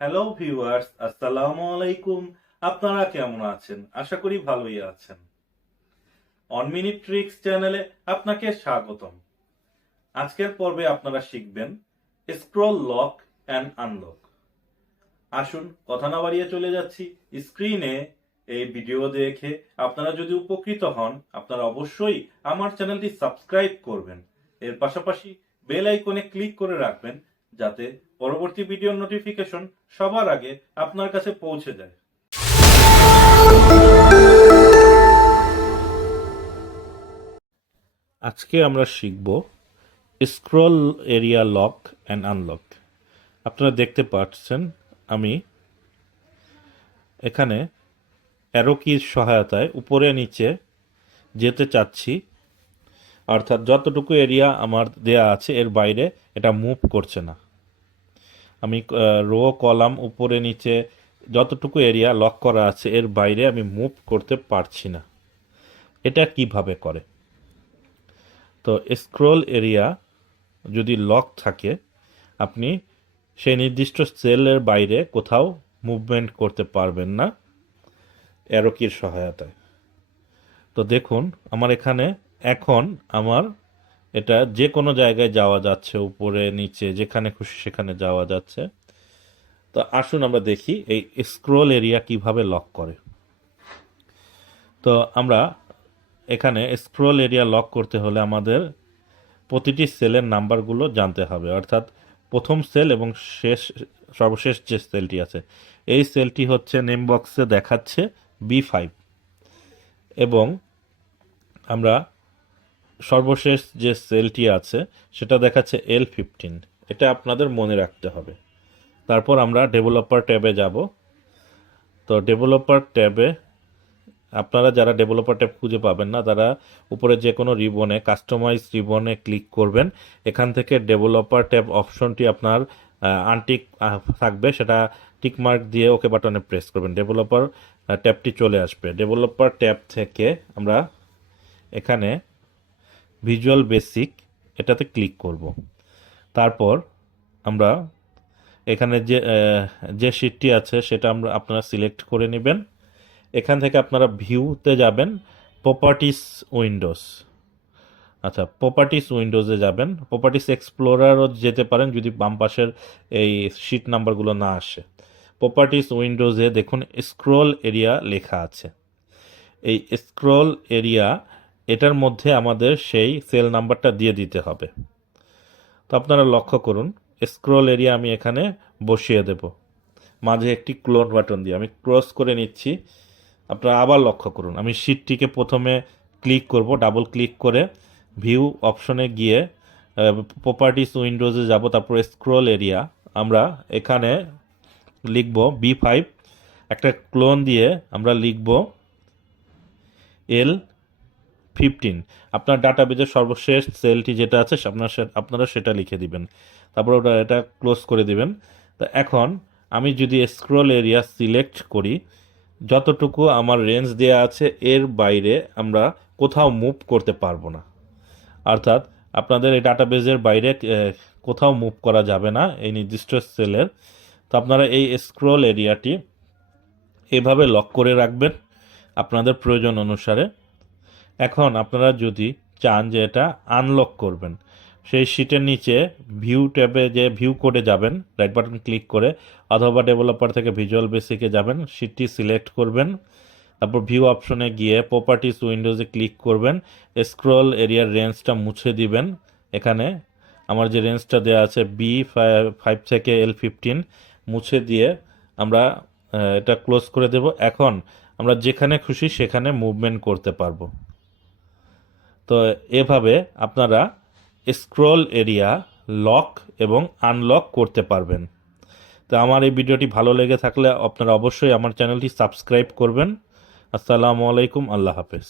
Hello viewers, আসসালামু আলাইকুম। আপনারা কেমন আছেন? আশা করি ভালোই আছেন। অন মিনিট ট্রিক্স চ্যানেলে আপনাকে স্বাগতম। আজকের পর্বে আপনারা শিখবেন স্ক্রল লক অ্যান্ড আনলক। আসুন কথা না বাড়িয়ে চলে যাচ্ছি স্ক্রিনে। এই ভিডিও দেখে আপনারা যদি উপকৃত হন, আপনারা অবশ্যই আমার চ্যানেলটি সাবস্ক্রাইব করবেন। এর পাশাপাশি বেল আইকনে ক্লিক করে রাখবেন যাতে পরবর্তী ভিডিওর নোটিফিকেশন সবার আগে আপনার কাছে পৌঁছে যায়। আজকে আমরা শিখব scroll area lock and unlock. আপনারা দেখতে পাচ্ছেন আমি এখানে অ্যারো কির সহায়তায় উপরে নিচে যেতে চাচ্ছি, অর্থাৎ যতটুকু এরিয়া আমার দেয়া আছে এর বাইরে এটা মুভ করছে না। আমি রো কলাম উপরে নিচে যতটুকু এরিয়া লক করা আছে এর বাইরে আমি মুভ করতে পারছি না। এটা কিভাবে করে? তো স্ক্রল এরিয়া যদি লক থাকে, আপনি সেই নির্দিষ্ট সেলের বাইরে কোথাও মুভমেন্ট করতে পারবেন না অ্যারো কির সহায়তায়। তো দেখুন আমার এখানে এখন আমার এটা যে কোনো জায়গায় যাওয়া যাচ্ছে, উপরে নিচে যেখানে খুশি সেখানে যাওয়া যাচ্ছে। তো আসুন আমরা দেখি এই স্ক্রল এরিয়া কিভাবে লক করে। তো আমরা এখানে স্ক্রল এরিয়া লক করতে হলে আমাদের প্রতিটি সেলের নাম্বারগুলো জানতে হবে, অর্থাৎ প্রথম সেল এবং সর্বশেষ যে সেলটি আছে এই সেলটি হচ্ছে নেম বক্সে দেখাচ্ছে B5 এবং আমরা সর্বশেষ যে সেলটি আছে সেটা দেখাচ্ছে L15। এটা আপনাদের মনে রাখতে হবে। তারপর আমরা ডেভেলপার ট্যাবে যাব। তো ডেভেলপার ট্যাবে আপনারা যারা ডেভেলপার ট্যাব খুঁজে পাবেন না তারা উপরে যে কোনো রিবনে কাস্টমাইজ রিবনে ক্লিক করবেন। এখান থেকে ডেভেলপার ট্যাব অপশনটি আপনার আনটিক থাকবে, সেটা টিক মার্ক দিয়ে ওকে বাটনে প্রেস করবেন, ডেভেলপার ট্যাবটি চলে আসবে। ডেভেলপার ট্যাব থেকে আমরা এখানে ভিজুয়াল বেসিক এটাতে ক্লিক করব। তারপর আমরা এখানে যে শিটটি আছে সেটা আপনারা সিলেক্ট করে নেবেন। এখান থেকে আপনারা ভিউতে যাবেন, প্রপার্টিস উইন্ডোজ। আচ্ছা, প্রপার্টিস উইন্ডোজে যাবেন। প্রপার্টিস এক্সপ্লোরারও যেতে পারেন যদি বাম পাশের এই শিট নাম্বারগুলো না আসে। প্রপার্টিস উইন্ডোজে দেখুন স্ক্রল এরিয়া লেখা আছে। এই স্ক্রল এরিয়া এটার মধ্যে আমাদের সেই সেল নাম্বারটা দিয়ে দিতে হবে। তো আপনারা লক্ষ্য করুন স্ক্রল এরিয়া আমি এখানে বসিয়ে দেব, মাঝে একটি ক্লোন বাটন দিয়ে আমি ক্রস করে নিচ্ছি। আপনারা আবার লক্ষ্য করুন আমি শিটটিকে প্রথমে ক্লিক করব, ডাবল ক্লিক করে ভিউ অপশনে গিয়ে প্রপার্টিস উইন্ডোজে যাব, তারপর স্ক্রল এরিয়া আমরা এখানে লিখব B5, একটা ক্লোন দিয়ে আমরা লিখব L15। আপনার ডাটাবেজের সর্বশেষ সেলটি যেটা আছে আপনারা সেটা লিখে দিবেন, তারপর ওটা এটা ক্লোজ করে দিবেন। তো এখন আমি যদি স্ক্রল এরিয়া সিলেক্ট করি, যতটুকু আমার রেঞ্জ দেওয়া আছে এর বাইরে আমরা কোথাও মুভ করতে পারবো না, অর্থাৎ আপনাদের এই ডাটাবেজের বাইরে কোথাও মুভ করা যাবে না এই নির্দিষ্ট সেলের। তো আপনারা এই স্ক্রল এরিয়াটি এভাবে লক করে রাখবেন আপনাদের প্রয়োজন অনুসারে। এখন আপনারা যদি চান যে এটা আনলক করবেন, সেই শিটের নিচে ভিউ ট্যাবে যে ভিউ কোডে যাবেন, রাইট বাটন ক্লিক করে, অথবা ডেভেলপার থেকে ভিজুয়াল বেসিকে যাবেন, শিটটি সিলেক্ট করবেন, তারপর ভিউ অপশনে গিয়ে প্রপার্টিস উইন্ডোজে ক্লিক করবেন, স্ক্রল এরিয়ার রেঞ্জটা মুছে দিবেন। এখানে আমার যে রেঞ্জটা দেওয়া আছে B5 থেকে L15 মুছে দিয়ে আমরা এটা ক্লোজ করে দেব। এখন আমরা যেখানে খুশি সেখানে মুভমেন্ট করতে পারবো। তো এভাবে আপনারা স্ক্রল এরিয়া লক এবং আনলক করতে পারবেন। তো আমার এই ভিডিওটি ভালো লেগে থাকলে আপনারা অবশ্যই আমার চ্যানেলটি সাবস্ক্রাইব করবেন। আসসালামু আলাইকুম, আল্লাহ হাফেজ।